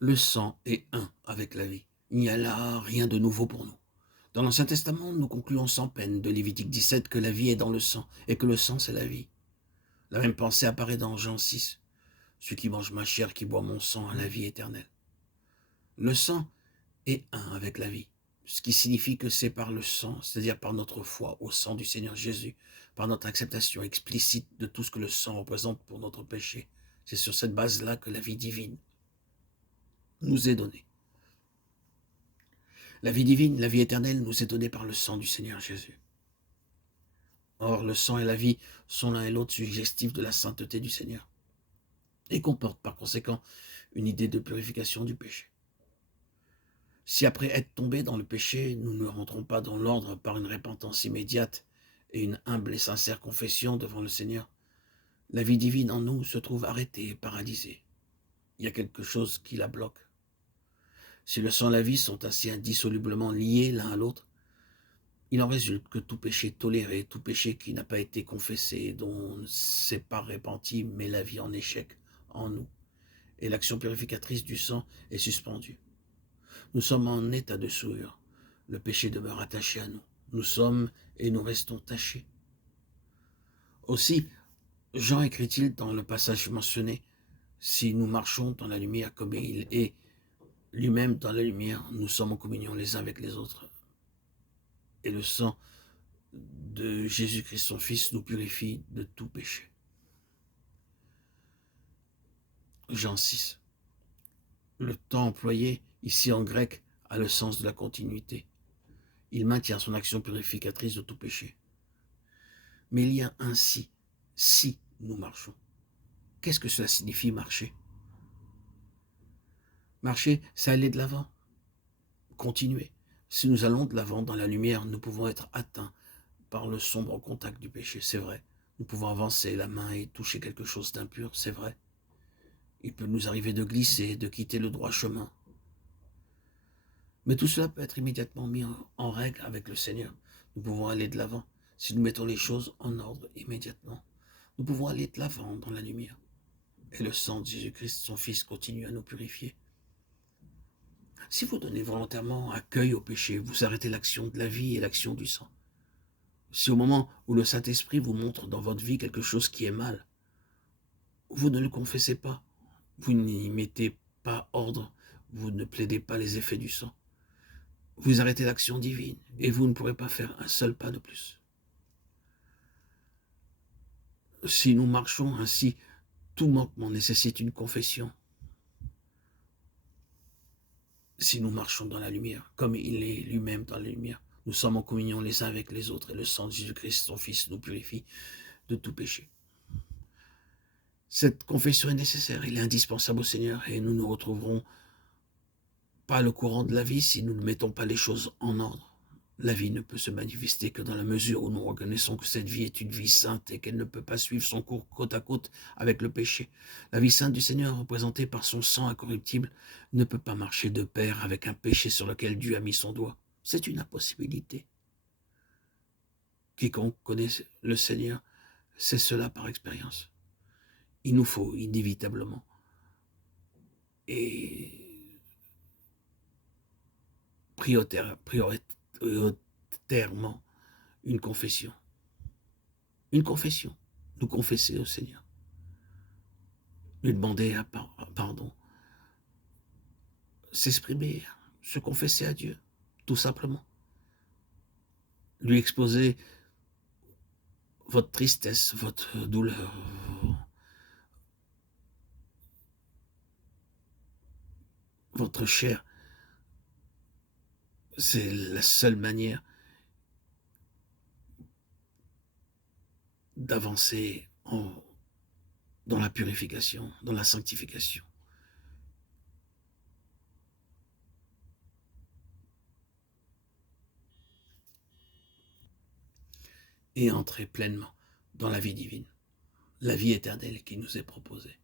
Le sang est un avec la vie. Il n'y a là rien de nouveau pour nous. Dans l'Ancien Testament, nous concluons sans peine de Lévitique 17 que la vie est dans le sang et que le sang c'est la vie. La même pensée apparaît dans Jean 6. Celui qui mange ma chair, qui boit mon sang a la vie éternelle. Le sang est un avec la vie, ce qui signifie que c'est par le sang, c'est-à-dire par notre foi au sang du Seigneur Jésus, par notre acceptation explicite de tout ce que le sang représente pour notre péché. C'est sur cette base-là que la vie divine nous est donnée. La vie divine, la vie éternelle nous est donnée par le sang du Seigneur Jésus. Or, le sang et la vie sont l'un et l'autre suggestifs de la sainteté du Seigneur et comportent par conséquent une idée de purification du péché. Si après être tombés dans le péché, nous ne rentrons pas dans l'ordre par une repentance immédiate et une humble et sincère confession devant le Seigneur, la vie divine en nous se trouve arrêtée et paralysée. Il y a quelque chose qui la bloque. Si le sang et la vie sont ainsi indissolublement liés l'un à l'autre, il en résulte que tout péché toléré, tout péché qui n'a pas été confessé, dont on ne s'est pas repenti, met la vie en échec en nous. Et l'action purificatrice du sang est suspendue. Nous sommes en état de souillure. Le péché demeure attaché à nous. Nous sommes et nous restons tachés. Aussi, Jean écrit-il dans le passage mentionné, « Si nous marchons dans la lumière comme il est lui-même dans la lumière, nous sommes en communion les uns avec les autres. Et le sang de Jésus-Christ, son Fils, nous purifie de tout péché. » Jean 6. Le temps employé ici en grec a le sens de la continuité. Il maintient son action purificatrice de tout péché. Mais il y a un si nous marchons. Qu'est-ce que cela signifie marcher? Marcher, c'est aller de l'avant, continuer. Si nous allons de l'avant dans la lumière, nous pouvons être atteints par le sombre contact du péché, c'est vrai. Nous pouvons avancer la main et toucher quelque chose d'impur, c'est vrai. Il peut nous arriver de glisser, de quitter le droit chemin. Mais tout cela peut être immédiatement mis en règle avec le Seigneur. Nous pouvons aller de l'avant si nous mettons les choses en ordre immédiatement. Nous pouvons aller de l'avant dans la lumière. Et le sang de Jésus-Christ, son Fils, continue à nous purifier. Si vous donnez volontairement accueil au péché, vous arrêtez l'action de la vie et l'action du sang. Si au moment où le Saint-Esprit vous montre dans votre vie quelque chose qui est mal, vous ne le confessez pas, vous n'y mettez pas ordre, vous ne plaidez pas les effets du sang, vous arrêtez l'action divine et vous ne pourrez pas faire un seul pas de plus. Si nous marchons ainsi, tout manquement nécessite une confession. Si nous marchons dans la lumière, comme il est lui-même dans la lumière, nous sommes en communion les uns avec les autres et le sang de Jésus-Christ, son Fils, nous purifie de tout péché. Cette confession est nécessaire, elle est indispensable au Seigneur et nous ne retrouverons pas le courant de la vie si nous ne mettons pas les choses en ordre. La vie ne peut se manifester que dans la mesure où nous reconnaissons que cette vie est une vie sainte et qu'elle ne peut pas suivre son cours côte à côte avec le péché. La vie sainte du Seigneur, représentée par son sang incorruptible, ne peut pas marcher de pair avec un péché sur lequel Dieu a mis son doigt. C'est une impossibilité. Quiconque connaît le Seigneur sait cela par expérience. Il nous faut inévitablement et prioritairement une confession. Une confession. Nous confesser au Seigneur. Lui demander pardon. S'exprimer, se confesser à Dieu, tout simplement. Lui exposer votre tristesse, votre douleur, votre chair. C'est la seule manière d'avancer dans la purification, dans la sanctification. Et entrer pleinement dans la vie divine, la vie éternelle qui nous est proposée.